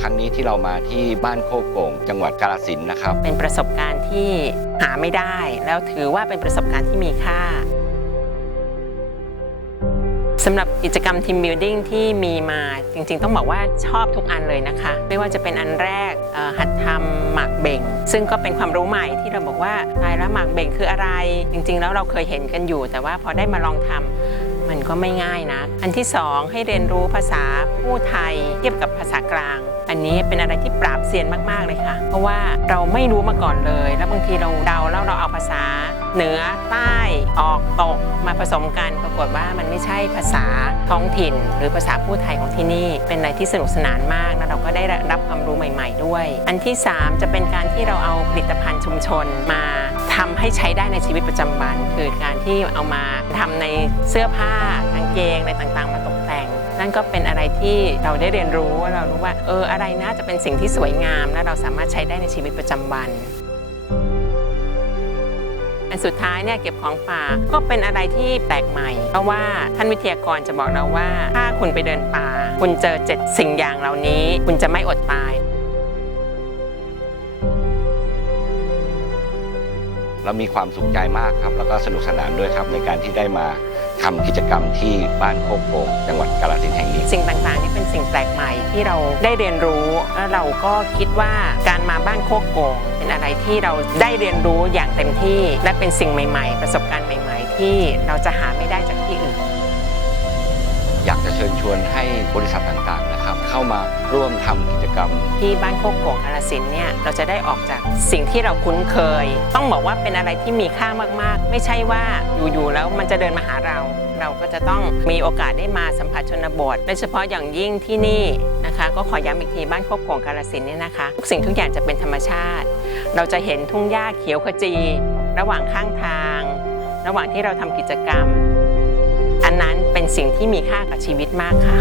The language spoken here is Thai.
ครั้งนี้ที่เรามาที่บ้านโคกโก่งจังหวัดกาฬสินธุ์นะครับ เป็นประสบการณ์ที่หาไม่ได้ แล้วถือว่าเป็นประสบการณ์ที่มีค่าสำหรับกิจกรรมทีมบิ l ดิ้งที่มีมาจริงๆ ต้องบอกว่าชอบทุกอันเลยนะคะ ไม่ว่าจะเป็นอันแรกหัดทำหมากเบ่ง ซึ่งก็เป็นความรู้ใหม่ที่เราบอกว่าตายแล้วหมากเบ่งคืออะไร จริงๆ แล้วเราเคยเห็นกันอยู่ แต่ว่าพอได้มาลองทำ มันก็ไม่ง่ายนะอันที่สองให้เรียนรู้ภาษาผู้ไทยเทียบกับภาษากลาง อันนี้เป็นอะไรที่ปราบเซียนมากๆเลยค่ะ เพราะว่าเราไม่รู้มาก่อนเลย แล้วบางทีเราเดาแล้วเราเอาภาษา เหนือใต้ออกตกมาผสมกันปรากฏว่ามันไม่ใช่ภาษาท้องถิ่น หรือภาษาผู้ไทยของที่นี่ เป็นอะไรที่สนุกสนานมากแล้วเราก็ได้รับความรู้ใหม่ ๆ ด้วย อันที่ 3 จะเป็นการที่เราเอาผลิตภัณฑ์ชุมชนมา ทำให้ใช้ได้ในชีวิตประจำวัน คือการที่เอามาทำในเสื้อผ้ากางเกงอะไรต่างๆ มาตกแต่ง นั่นก็เป็นอะไรที่เราได้เรียนรู้ว่าเรารู้ว่าเอออะไรน่าจะเป็นสิ่งที่สวยงาม และเราสามารถใช้ได้ในชีวิตประจำวันอันสุดท้ายเนี่ยเก็บของป่าก็เป็นอะไรที่แปลกใหม่ เพราะว่าท่านวิทยากรจะบอกเราว่า ถ้าคุณไปเดินป่า คุณเจอเจ็ดสิ่งอย่างเหล่านี้ คุณจะไม่อดตาย เรามีความสุขใจมากครับ แล้วก็สนุกสนานด้วยครับในการที่ได้มาทำกิจกรรมที่บ้านโคกโป่งจังหวัดกาฬสินธุ์แห่งนี้ สิ่งต่างๆนี่เป็นสิ่งแปลกใหม่ที่เราได้เรียนรู้แล้วเราก็คิดว่าการมาบ้านโคกโกงเป็นอะไรที่เราได้เรียนรู้อย่างเต็มที่ และเป็นสิ่งใหม่ ๆ ประสบการณ์ใหม่ ๆ ที่เราจะหาไม่ได้จากที่อื่น อยากจะเชิญชวนให้บริษัทต่างๆ นะครับเข้ามาร่วมทำกิจกรรม ที่บ้านโคกโกงกาลสินเนี่ยเราจะได้ออกจากสิ่งที่เราคุ้นเคย ต้องบอกว่าเป็นอะไรที่มีค่ามากๆ ไม่ใช่ว่าอยู่ๆแล้วมันจะเดินมาหาเรา เราก็จะต้องมีโอกาสได้มาสัมผัสชนบทโดยเฉพาะอย่างยิ่งที่นี่นะคะ ก็ขอย้ำอีกทีบ้านโคกโกงกาลสินเนี่ยนะคะทุกสิ่งทุกอย่างจะเป็นธรรมชาติ เราจะเห็นทุ่งหญ้าเขียวขจี ระหว่างข้างทาง ระหว่างที่เราทำกิจกรรม อันนั้นเป็นสิ่งที่มีค่ากับชีวิตมากค่ะ